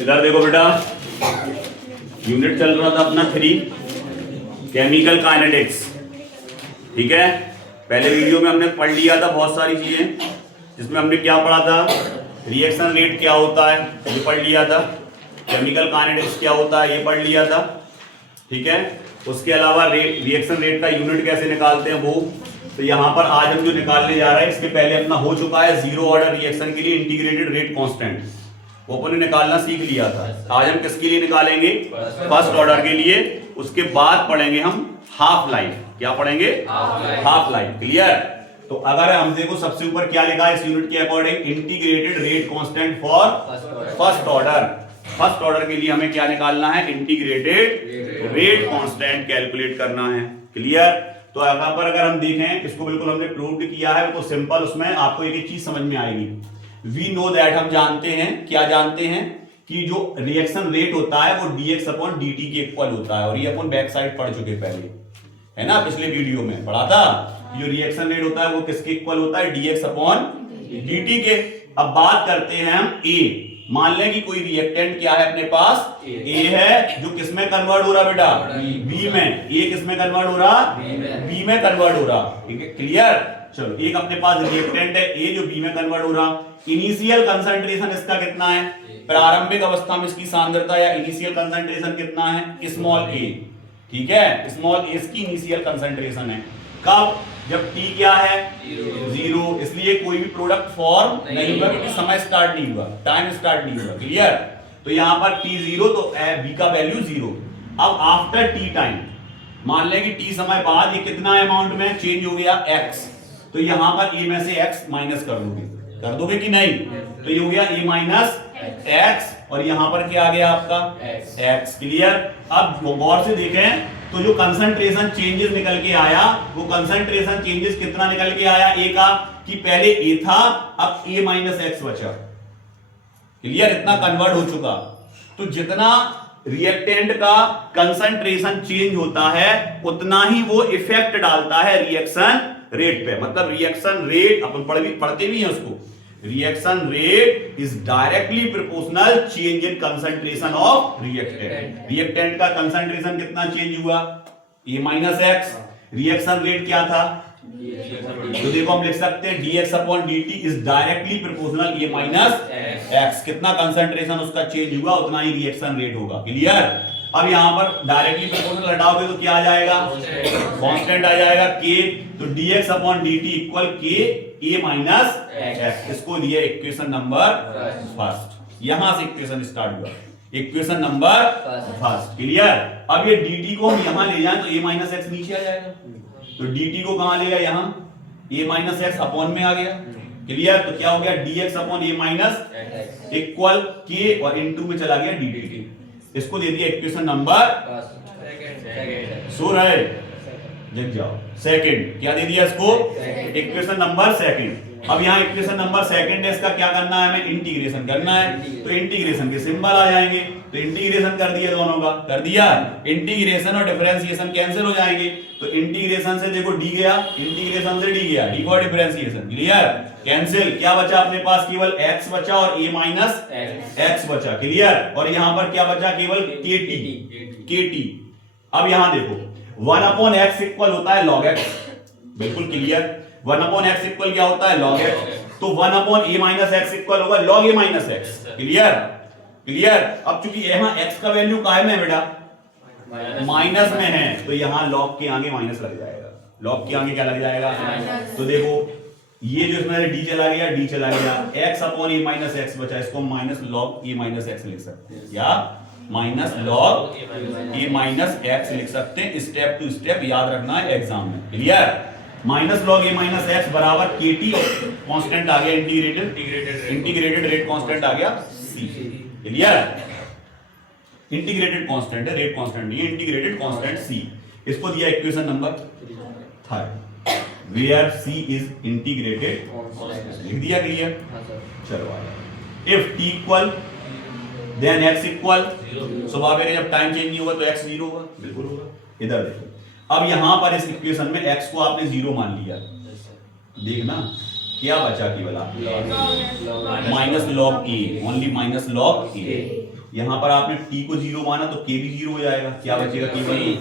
इधर देखो बेटा, यूनिट चल रहा था अपना 3 केमिकल काइनेटिक्स। ठीक है, पहले वीडियो में हमने पढ़ लिया था बहुत सारी चीजें, जिसमें हमने क्या पढ़ा था, रिएक्शन रेट क्या होता है ये पढ़ लिया था, केमिकल काइनेटिक्स क्या होता है ये पढ़ लिया था। ठीक है, उसके अलावा रिएक्शन रेट का यूनिट कैसे निकालते हैं वो, तो यहाँ पर आज हम जो निकालने जा रहे हैं, इसके पहले अपना हो चुका है जीरो ऑर्डर रिएक्शन के लिए इंटीग्रेटेड रेट कांस्टेंट, वो अपन ने निकालना सीख लिया था। आज हम किसके लिए निकालेंगे, फर्स्ट ऑर्डर के लिए। उसके बाद पढ़ेंगे हम हाफ लाइफ। क्या पढ़ेंगे, हाफ लाइफ। क्लियर। तो अगर हम देखो सबसे ऊपर क्या लिखा है इस यूनिट के according, integrated rate constant for first order. First order के लिए हमें क्या निकालना है, इंटीग्रेटेड रेट कांस्टेंट कैलकुलेट करना है। क्लियर। तो यहाँ पर अगर हम देखें, इसको बिल्कुल हमने प्रूव्ड किया है, तो सिंपल उसमें आपको एक चीज समझ में आएगी। वी नो दैट, हम जानते हैं, क्या जानते हैं कि जो रिएक्शन रेट होता है वो dx अपॉन dt के इक्वल होता है, और ये अपन बैक साइड पढ़ चुके पहले, है ना, पिछले वीडियो में पढ़ा था। जो रिएक्शन रेट होता है वो किसके इक्वल होता है, dx अपॉन dt के। अब बात करते हैं हम A। मान लें कि कोई रिएक्टेंट क्या है अपने पास, A है, जो किसमें कन्वर्ट हो रहा बेटा, B में। A किसमें कन्वर्ट हो रहा, B में कन्वर्ट हो रहा। ठीक है, क्लियर। चलो, एक अपने पास रिएक्टेंट है A जो B में कन्वर्ट हो रहा। इनिशियल कंसंट्रेशन इसका कितना है, प्रारंभिक अवस्था में इसकी सांद्रता या इनिशियल कंसंट्रेशन कितना है, स्मॉल a। ठीक है, स्मॉल a इसकी इनिशियल कंसंट्रेशन है। कब, जब t क्या है, 0। इसलिए कोई भी प्रोडक्ट फॉर्म नहीं हुआ, क्योंकि समय स्टार्ट नहीं हुआ, टाइम स्टार्ट नहीं हुआ। क्लियर। तो यहां पर t 0, तो b का वैल्यू 0। अब आफ्टर t टाइम, मान लें कि t समय बाद ये कितना अमाउंट में चेंज हो गया, x। तो यहां पर a में से x माइनस कर दोगे कि नहीं, तो ये हो गया a माइनस x, और यहां पर क्या आ गया आपका x। क्लियर। अब गौर से देखें तो जो कंसंट्रेशन चेंजेस निकल के आया, वो कंसंट्रेशन चेंजेस कितना निकल के आया a का, कि पहले a था, अब a माइनस x बचा। क्लियर, इतना कन्वर्ट हो चुका। तो जितना रिएक्टेंट का कंसंट्रेशन चेंज होता है, उतना ही वो इफेक्ट डालता है रिएक्शन रेट पे। मतलब रिएक्शन रेट अपन पढ़ते भी हैं उसको, reaction rate is directly proportional change in concentration of reactant. Reactant का कंसंट्रेशन कितना चेंज हुआ, a minus x. Reaction rate क्या था, तो देखो हम लिख सकते हैं dx upon dt is directly proportional a minus x. कितना कंसंट्रेशन उसका चेंज हुआ, उतना ही रिएक्शन रेट होगा। क्लियर। अब यहां पर डायरेक्टली प्रोपोर्शनल हटाओगे तो क्या आ जाएगा, कांस्टेंट आ जाएगा k। तो dx upon dt equal k a minus x. इसको दिया इक्वेशन नंबर फर्स्ट। यहां से इक्वेशन स्टार्ट हुआ, इक्वेशन नंबर फर्स्ट। क्लियर। अब ये dt को हम यहां ले जाएं तो a माइनस एक्स नीचे आ जाएगा, तो dt को कहां ले गया, यहां a माइनस एक्स अपॉन में आ गया। क्लियर। तो क्या हो गया, dx upon a minus equal k, और इनटू में चला गया dt। इसको दे दिया इक्वेशन नंबर, सो रहे जग जाओ, सेकंड। क्या दे दिया इसको, इक्वेशन नंबर सेकंड। अब यहाँ इक्वेशन नंबर सेकंड है, इसका क्या करना है, हमें इंटीग्रेशन करना है। तो इंटीग्रेशन के सिंबल आ जाएंगे, तो इंटीग्रेशन कर दिया दोनों का, कर दिया। इंटीग्रेशन और डिफरेंशिएशन कैंसिल हो जाएंगे, तो इंटीग्रेशन से देखो d गया, इंटीग्रेशन से d गया, d for differentiation. Clear, cancel. क्या बचा अपने पास, केवल x बचा और a माइनस x बचा। क्लियर। और यहाँ पर क्या बचा, केवल kt। अब यहाँ देखो 1 अपॉन x इक्वल होता है log x। बिल्कुल क्लियर। 1 अपॉन x इक्वल क्या होता है, log x। तो 1 upon a minus x equal होगा log a minus x। Clear, clear. अब चूंकि यहाँ x का वैल्यू काहे में बेटा, माइनस में है, तो यहाँ log के आगे माइनस लग जाएगा। log के आगे क्या लग जाएगा, तो देखो ये जो इसमें d चला गया, d चला गया, x upon a minus x बचा, इसको minus log a minus x लिख सकते हैं, या minus log a minus x लिख सकते हैं। स्टेप टू स्टेप याद रखना है एग्जाम में। Clear. Minus log a minus x बराबर kt, कांस्टेंट आ गया इंटीग्रेटेड रेट कांस्टेंट आ गया c। क्लियर। इंटीग्रेटेड कांस्टेंट है, रेट कांस्टेंट नहीं है, इंटीग्रेटेड कांस्टेंट c। इसको दिया equation number third, where c is integrated, लिख दिया। क्लियर। चलो if t equal then x equal, स्वाभाविक है जब टाइम चेंज नहीं होगा तो x 0 होगा, बिल्कुल होगा। इधर देखो, अब यहां पर इस इक्वेशन में x को आपने 0 मान लिया, देखना क्या बचा, केवल आप minus log a, only minus log a। यहां पर आपने टी को 0 माना तो के भी 0 हो जाएगा, क्या बचेगा के,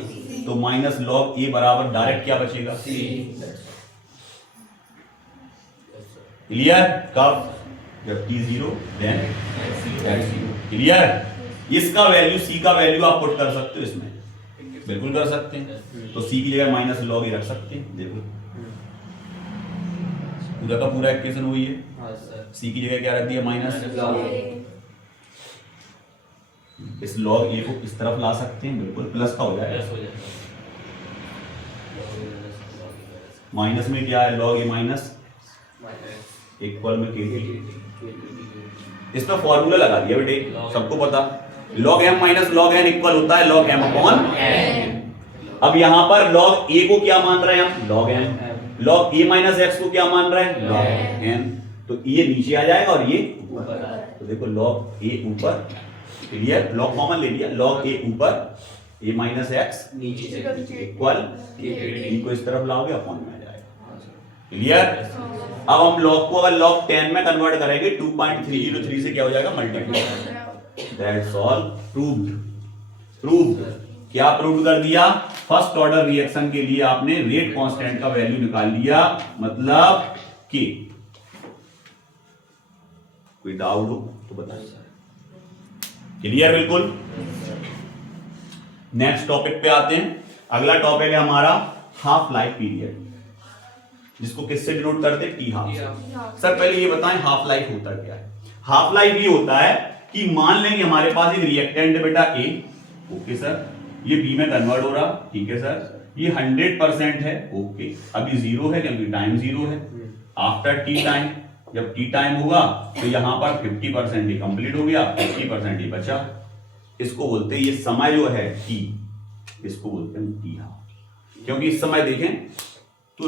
तो माइनस लॉग ए बराबर डायरेक्ट क्या बचेगा सी। क्लियर? कब? जब टी 0 देन दैट 0। क्लियर? इसका वैल्यू सी का वैल्यू आप पुट कर सकते हो इसमें, बिल्कुल कर सकते हैं। तो सी की जगह माइनस लॉग ए रख सकते हैं। देखो पूरा का पूरा इक्वेशन वही है, सी की जगह क्या रख दिया माइनस लॉग ए। इस लॉग ए को इस तरफ ला सकते हैं, बिल्कुल प्लस का हो जाएगा। माइनस में क्या है लॉग ए माइनस इक्वल में के टी। इसमें फॉर्मूला लगा दिया बेटे, सबको पता log M minus log N equal होता है लॉग एम अपॉन एन। अब यहां पर लॉग ए को क्या मान रहे हैं हम लॉग एम, लॉग ए माइनस एक्स को क्या मान रहे हैं लॉग एन, तो ये नीचे आ जाएगा और ये ऊपर। तो देखो लॉग ए ऊपर, क्लियर? लॉग कॉमन ले लिया, लॉग ए ऊपर ए माइनस एक्स नीचे इक्वल टी को इस तरफ लाओगे अपॉन में आ जाएगा। क्लियर? अब हम लॉग को अगर लॉग 10 में कन्वर्ट करेंगे 2.303 से क्या हो जाएगा multiply. That's all proved. Proved क्या प्रूव कर दिया? फर्स्ट ऑर्डर रिएक्शन के लिए आपने रेट कांस्टेंट का वैल्यू निकाल लिया, मतलब कि कोई डाउट हो तो बताइए। क्लियर? बिल्कुल। नेक्स्ट टॉपिक पे आते हैं। अगला टॉपिक है हमारा हाफ लाइफ पीरियड, जिसको किससे डिनोट करते हैं टी हाफ। सर पहले ये बताएं हाफ लाइफ होता क्या है। हाफ लाइफ ये होता है कि मान लेंगे हमारे पास एक रिएक्टेंट है बेटा ए, ओके सर, ये बी में कन्वर्ट हो रहा, ठीक है सर, ये 100% है, ओके, अभी 0 है क्योंकि टाइम 0 है। आफ्टर टी टाइम, जब टी टाइम होगा तो यहां पर 50% ही कंप्लीट हो गया, 50% ही बचा। इसको बोलते हैं, ये समय जो है टी, इसको बोलते हैं टी हाफ। क्योंकि इस समय देखें तो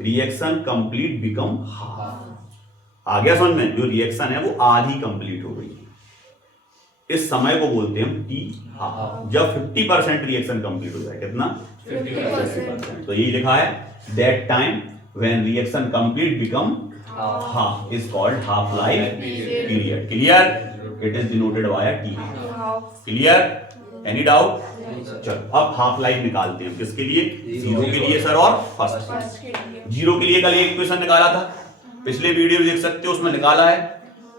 रिएक्शन कंप्लीट बिकम हाफ। आ गया समझ में? जो रिएक्शन है वो आधी कंप्लीट हो गई है, इस समय को बोलते हैं हम टी हाफ। जब 50% रिएक्शन कंप्लीट हो जाए, कितना 50%, तो यही लिखा है that time when reaction complete become half is called half life period. Clear? It is denoted by T. Clear? Any doubt? चलो अब हाफ लाइफ निकालते हैं। किसके लिए? 0 के लिए सर और फर्स्ट के लिए। 0 के लिए कल एक इक्वेशन निकाला था, पिछले वीडियो देख सकते हो, उसमें निकाला है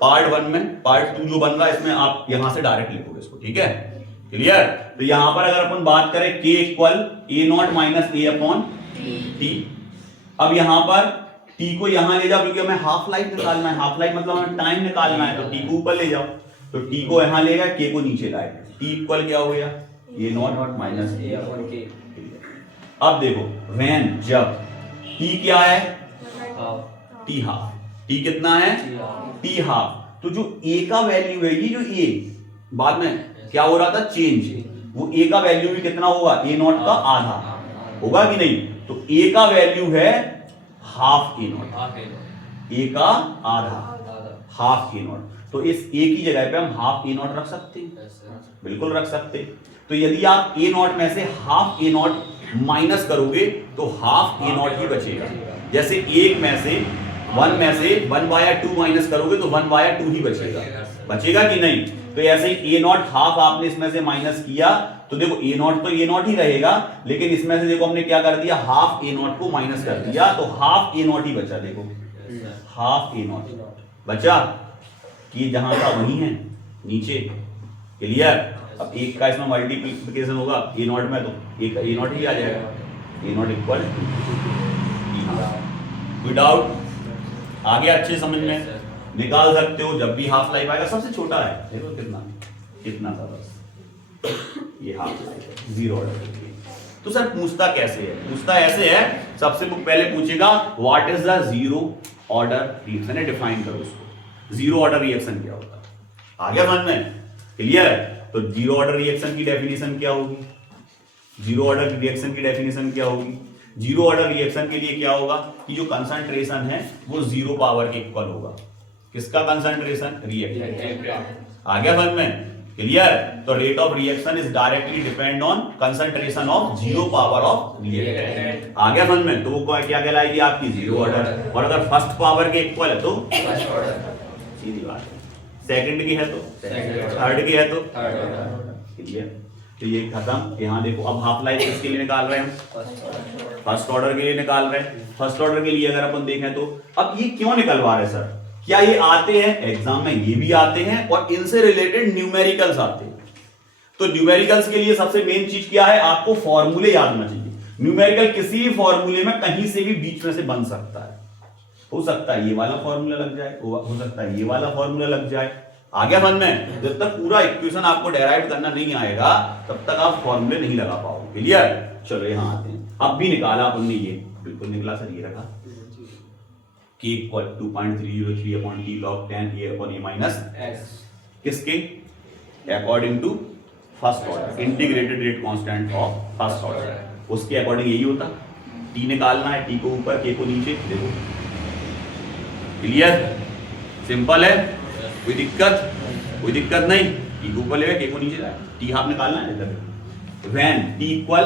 पार्ट 1 में। पार्ट 2 जो बन रहा है इसमें आप यहां से डायरेक्ट लिखोगे इसको, ठीक है? क्लियर? तो यहां पर अगर अपन बात करें k equal A not minus A upon T. अब यहां पर t को यहां ले जाओ क्योंकि हमें हाफ लाइफ निकालना है। हाफ लाइफ मतलब हमें टाइम निकालना है, तो t को ऊपर ले जाओ, तो t को यहां ले गए, k को नीचे लाए, t इक्वल क्या हो गया ए नॉट माइनस ए अपॉन के। अब देखो व्हेन, जब t क्या है टी हाफ, t कितना है टी हाफ, तो जो a का वैल्यू है, ये जो a बाद में क्या हो रहा था चेंज, वो a का वैल्यू भी कितना होगा a नॉट का आधा होगा कि नहीं? तो a का वैल्यू है हाफ a नॉट, a का आधा हाफ a नॉट। तो इस a की जगह पे हम हाफ a नॉट रख सकते हैं, बिल्कुल रख सकते हैं। तो यदि आप a नॉट में से हाफ a नॉट माइनस करोगे तो हाफ a नॉट ही बचेगा। जैसे एक में से 1/2 माइनस करोगे तो 1/2 ही बचेगा, बचेगा कि नहीं? तो ऐसे ही a नॉट हाफ आपने इसमें से माइनस किया तो देखो a नॉट तो a नॉट ही रहेगा, लेकिन इसमें से देखो हमने क्या कर दिया, हाफ a नॉट को माइनस कर दिया, तो हाफ a नॉट ही बचा। देखो हाफ a नॉट बचा, कि जहां था वही है नीचे। क्लियर? अब एक का इसमें मल्टीप्लिकेशन होगा a नॉट में, तो एक a नॉट ही आ जाएगा, a नॉट इक्वल कोई डाउट? आगे अच्छे समझ में निकाल सकते हो जब भी हाफ लाइफ आएगा। सबसे छोटा है, देखो कितना था बस, ये हाफ लाइफ है 0 ऑर्डर। तो सर पूछता कैसे है? पूछता ऐसे है, सबसे पहले पूछेगा what is the 0 order reaction, define करो उसको। 0 ऑर्डर रिएक्शन क्या होता है? आ गया समझ में? क्लियर? तो 0 ऑर्डर रिएक्शन की डेफिनेशन क्या होगी? 0 ऑर्डर रिएक्शन की डेफिनेशन क्या होगी? 0 ऑर्डर रिएक्शन के लिए क्या होगा कि जो कंसंट्रेशन है वो 0 पावर के इक्वल होगा। किसका कंसंट्रेशन? रिएक्टेंट। आ गया समझ में? क्लियर? तो rate of reaction is directly depend on concentration of 0 power of reactant. आ गया समझ में? तो वो क्या कहलाएगी आपकी 0 ऑर्डर। और अगर फर्स्ट पावर के इक्वल है तो फर्स्ट ऑर्डर। सीधी बात है, सेकंड की है तो थर्ड की है तो क्लियर। तो ये खत्म। यहाँ देखो अब हाफ लाइफ किसके लिए निकाल रहे हैं हम? फर्स्ट ऑर्डर के लिए निकाल रहे हैं। फर्स्ट ऑर्डर के लिए अगर अपन देखें तो अब ये क्यों निकलवा रहे हैं सर? क्या ये आते हैं एग्जाम में? ये भी आते हैं और इनसे रिलेटेड न्यूमेरिकल्स आते हैं। तो न्यूमेरिकल्स के लिए सबसे मेन चीज क्या है? आपको फॉर्मूले याद होना चाहिए। न्यूमेरिकल किसी भी फॉर्मूले में कहीं से भी बीच में से बन सकता है। हो सकता है ये वाला फॉर्मूला लग जाए, हो सकता है ये वाला फॉर्मूला लग जाए। आगे मन में जब तक पूरा इक्वेशन आपको डेराइव करना नहीं आएगा तब तक आप फॉर्मूले नहीं लगा पाओगे। क्लियर? चलो यहां आते हैं। अब भी निकाला अपन ने, ये बिल्कुल निकला सर। ये रखा k equal 2.303 upon t log 10 a upon a minus x किसके? According to first order integrated rate constant of first order. उसके अकॉर्डिंग यही होता। t निकालना है, t को ऊपर k को नीचे। देखो क्लियर? सिंपल है, कोई दिक्कत? कोई दिक्कत नहीं। t को ऊपर लेगा, k को नीचे लाए। t हाफ निकालना है इधर। When t equal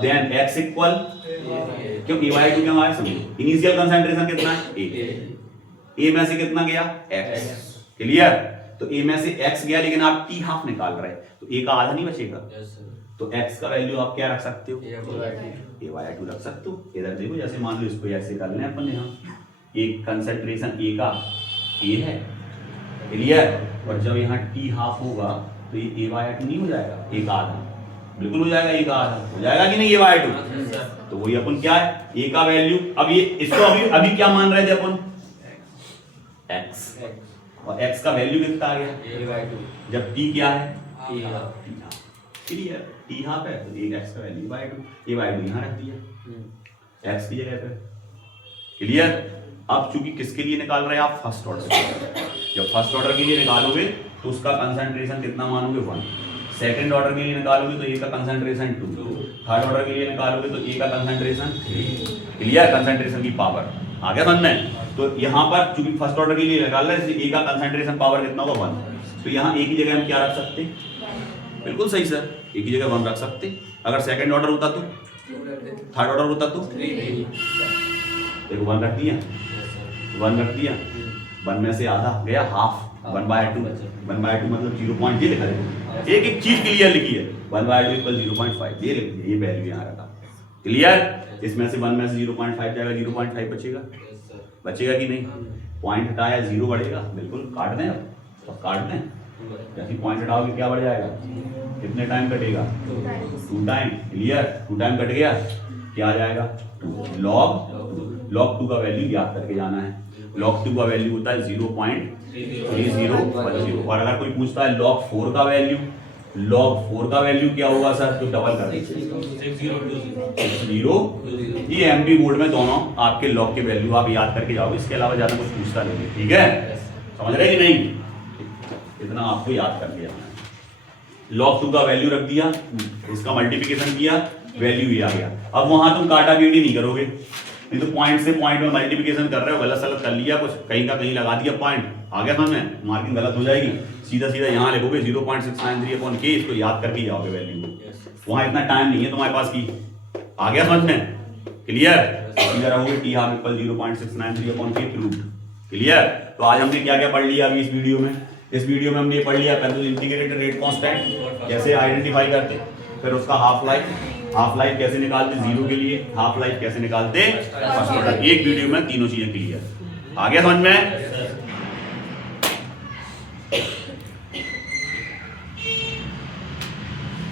then x equal, क्यों a by 2 क्या हमारा समझो। इनिशियल कंसंट्रेशन कितना है? a में से कितना गया? x। क्लियर? तो a में से x गया, लेकिन आप t हाफ निकाल रहे हैं तो a का आधा नहीं बचेगा। तो x का वैल्यू आप क्या रख सकते हो? a by 2 रख सकते हो। इधर देखो, जैसे मान लो इसको ऐसे कर लें अपन, यहाँ एक कंसंट्रेशन a का a है। क्लियर? और जब यहाँ t हाफ होगा तो ये a by 2 नहीं हो जाएगा? a का आधा बिल्कुल हो जाएगा। a का आधा हो जाएगा कि नहीं? a by 2। तो वही अपन क्या है, a का वैल्यू। अब ये इसको अभी क्या मान रहे थे अपन? x। और x का वैल्यू कितना आ गया? a by 2। जब t क्या है? क्लियर? t हाफ है तो एक x का वैल्यू by 2, a by 2 यहाँ रख दिया x की जगह पे। क्लियर? अब चूंकि किसके लिए निकाल रहे हैं आप? First order. जब फर्स्ट ऑर्डर के लिए निकालोगे तो उसका कंसंट्रेशन कितना मानोगे? 1। सेकंड ऑर्डर के लिए निकालोगे तो ए का कंसंट्रेशन 2। थर्ड ऑर्डर के लिए निकालोगे तो ए का कंसंट्रेशन 3। क्लियर? कंसंट्रेशन की पावर आगे बनना है। तो यहाँ पर चूंकि फर्स्ट ऑर्डर के लिए निकाल रहे हैं, ए का कंसंट्रेशन पावर कितना होगा? 1। तो यहाँ ए की जगह हम क्या रख सकते? बिल्कुल सही सर, ए की जगह 1 रख सकते। अगर सेकंड ऑर्डर होता तो, थर्ड ऑर्डर होता तो, देखो 1 रख दिया, 1 रख दिया। 1 में से आधा गया, हाफ। 1 by 2 मतलब 0. ये लिखा है, एक एक चीज क्लियर लिखी है। 1 by 2 इक्वल 0.5 ये लिख दिया, ये वैल्यू यहाँ रखा। क्लियर? इसमें से 1 में से 0.5 जाएगा, 0.5 बचेगा। बचेगा कि नहीं? पॉइंट हटाया 0 बढ़ेगा। बिल्कुल काट दें, अब काट दें। जैसे पॉइंट हटाओगे क्या बढ़ जाएगा? कितने टाइम कटेगा? 2 टाइम। क्लियर? 2 टाइम कट गया, क्या आ जाएगा? 2 log 2 का वैल्यू याद करके जाना है। log 2 का वैल्यू होता है 0.3010। और अगर कोई पूछता है log 4 का वैल्यू, log 4 का वैल्यू क्या होगा सर? तो डबल कर दीजिए 602। ये एमडी बोर्ड में दोनों आपके log के वैल्यू आप याद करके जाओगे, इसके अलावा ज्यादा कुछ पूछता नहीं। ठीक है? समझ रहे कि नहीं? इतना आपको याद कर लिया। log 2 का वैल्यू रख दिया, इसका मल्टीप्लिकेशन किया, वैल्यू ये आ गया। अब वहां तुम काटा बीटी नहीं करोगे, नहीं तो पॉइंट से पॉइंट में मल्टीप्लिकेशन कर रहे हो, गलत सलत कर लिया, कुछ कहीं का कहीं लगा दिया पॉइंट, आ गया समझ में, मार्किंग गलत हो जाएगी। सीधा सीधा यहाँ लिखोगे 0.693 अपॉन k, इसको याद करके जाओगे वैल्यू। वहां इतना टाइम नहीं है तुम्हारे पास की, आ गया समझ में? क्लियर? सीधा रहोगे t half equal 0.693 upon k root. Clear? तो आज हमने क्या क्या पढ़ लिया अभी इस वीडियो में? इस वीडियो में हमने पढ़ लिया पहले इंटीग्रेटेड रेट कांस्टेंट कैसे आइडेंटिफाई करते, फिर उसका हाफ लाइफ कैसे निकालते, 0 के लिए हाफ लाइफ कैसे निकालते फर्स्ट ऑर्डर। एक वीडियो में तीनों चीजें क्लियर। आ गया समझ में?